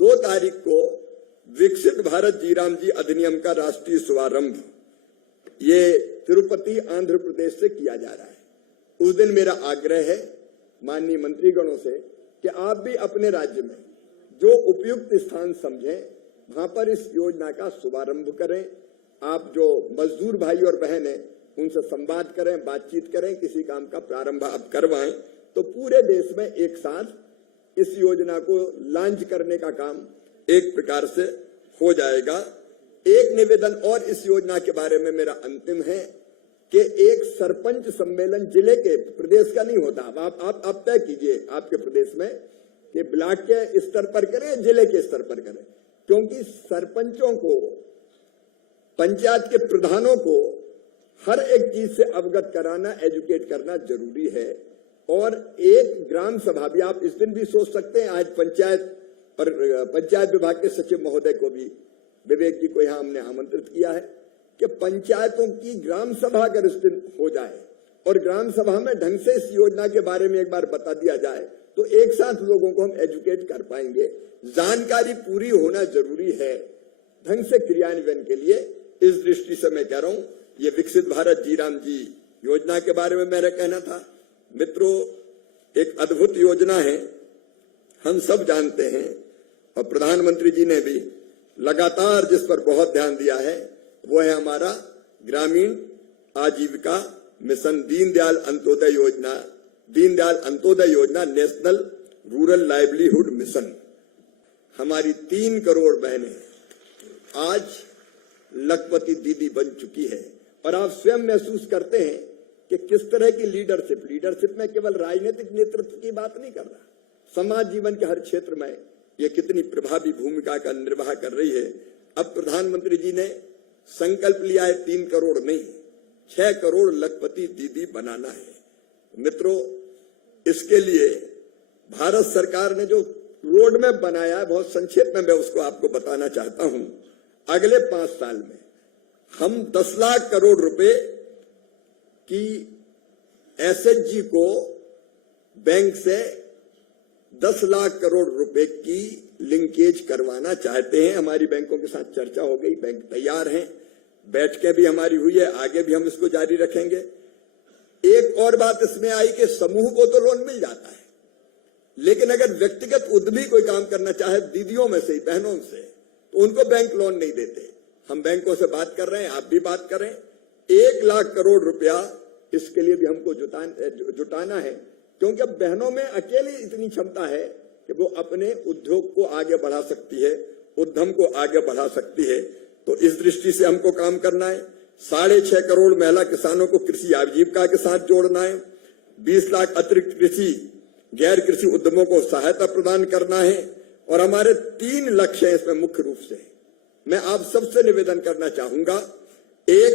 2 तारीख को विकसित भारत जीराम जी अधिनियम का राष्ट्रीय शुभारंभ ये तिरुपति आंध्र प्रदेश से किया जा रहा है। उस दिन मेरा आग्रह है माननीय मंत्रीगणों से कि आप भी अपने राज्य में जो उपयुक्त स्थान समझें वहां पर इस योजना का शुभारंभ करें। आप जो मजदूर भाई और बहन हैं उनसे संवाद करें, बातचीत करें, किसी काम का प्रारंभ आप करवाएं तो पूरे देश में एक साथ इस योजना को लॉन्च करने का काम एक प्रकार से हो जाएगा। एक निवेदन और इस योजना के बारे में मेरा अंतिम है कि एक सरपंच सम्मेलन जिले के, प्रदेश का नहीं होता, आप तय कीजिए आपके प्रदेश में कि ब्लॉक के स्तर पर करें, जिले के स्तर पर करें, क्योंकि सरपंचों को, पंचायत के प्रधानों को हर एक चीज से अवगत कराना, एजुकेट करना जरूरी है। और एक ग्राम सभा भी आप इस दिन भी सोच सकते हैं। आज पंचायत विभाग के सचिव महोदय को भी, विवेक जी को यहां हमने आमंत्रित किया है कि पंचायतों की ग्राम सभा अगर इस दिन हो जाए और ग्राम सभा में ढंग से इस योजना के बारे में एक बार बता दिया जाए तो एक साथ लोगों को हम एजुकेट कर पाएंगे। जानकारी पूरी होना जरूरी है ढंग से क्रियान्वयन के लिए। इस दृष्टि से मैं कह रहा हूं ये विकसित भारत जीराम जी योजना के बारे में मेरा कहना था। मित्रों, एक अद्भुत योजना है, हम सब जानते हैं, और प्रधानमंत्री जी ने भी लगातार जिस पर बहुत ध्यान दिया है वो है हमारा ग्रामीण आजीविका मिशन, दीनदयाल अंत्योदय योजना, दीनदयाल अंत्योदय योजना, नेशनल रूरल लाइवलीहुड मिशन। हमारी 3 करोड़ बहनें आज लखपति दीदी बन चुकी है और आप स्वयं महसूस करते हैं कि किस तरह की लीडरशिप में केवल राजनीतिक नेतृत्व की बात नहीं कर रहा, समाज जीवन के हर क्षेत्र में ये कितनी प्रभावी भूमिका का निर्वाह कर रही है। अब प्रधानमंत्री जी ने संकल्प लिया है 3 करोड़ नहीं 6 करोड़ लखपति दीदी बनाना है। मित्रों, इसके लिए भारत सरकार ने जो रोड मैप बनाया है, बहुत संक्षेप में मैं उसको आपको बताना चाहता हूं। अगले 5 साल में हम 10 लाख करोड़ रुपए की एसएचजी को बैंक से 10 लाख करोड़ रुपए की लिंकेज करवाना चाहते हैं। हमारी बैंकों के साथ चर्चा हो गई, बैंक तैयार हैं, बैठकें भी हमारी हुई है, आगे भी हम इसको जारी रखेंगे। एक और बात इसमें आई कि समूह को तो लोन मिल जाता है, लेकिन अगर व्यक्तिगत उद्यमी कोई काम करना चाहे दीदियों में से, बहनों से, तो उनको बैंक लोन नहीं देते। हम बैंकों से बात कर रहे हैं, आप भी बात करें। 1 लाख करोड़ रुपया इसके लिए भी हमको जुटाना है, क्योंकि अब बहनों में अकेली इतनी क्षमता है कि वो अपने उद्योग को आगे बढ़ा सकती है, उद्यम को आगे बढ़ा सकती है। तो इस दृष्टि से हमको काम करना है। 6.5 करोड़ महिला किसानों को कृषि आजीविका के साथ जोड़ना है। 20 लाख अतिरिक्त कृषि गैर कृषि उद्यमों को सहायता प्रदान करना है। और हमारे 3 लक्ष्य हैं इसमें मुख्य रूप से। मैं आप सबसे निवेदन करना चाहूंगा, एक,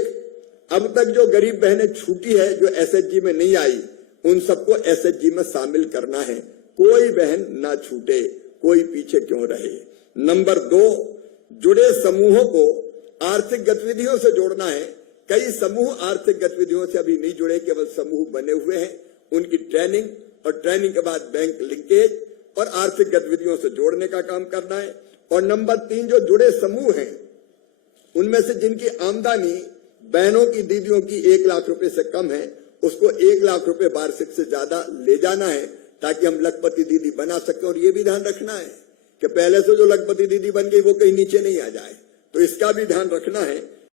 अब तक जो गरीब बहनें छूटी है, जो एसएचजी में नहीं आई, उन सबको एसएचजी में शामिल करना है। कोई बहन ना छूटे, कोई पीछे क्यों रहे। नंबर 2, जुड़े समूहों को आर्थिक गतिविधियों से जोड़ना है। कई समूह आर्थिक गतिविधियों से अभी नहीं जुड़े, केवल समूह बने हुए हैं। उनकी ट्रेनिंग और ट्रेनिंग के बाद बैंक लिंकेज और आर्थिक गतिविधियों से जोड़ने का काम करना है। और नंबर 3, जो जुड़े समूह हैं उनमें से जिनकी आमदनी बहनों की, दीदियों की 1 लाख रुपए से कम है, उसको 1 लाख रुपए वार्षिक से ज्यादा ले जाना है, ताकि हम लखपति दीदी बना सकें। और ये भी ध्यान रखना है कि पहले से जो लखपति दीदी बन गई वो कहीं नीचे नहीं आ जाए, तो इसका भी ध्यान रखना है।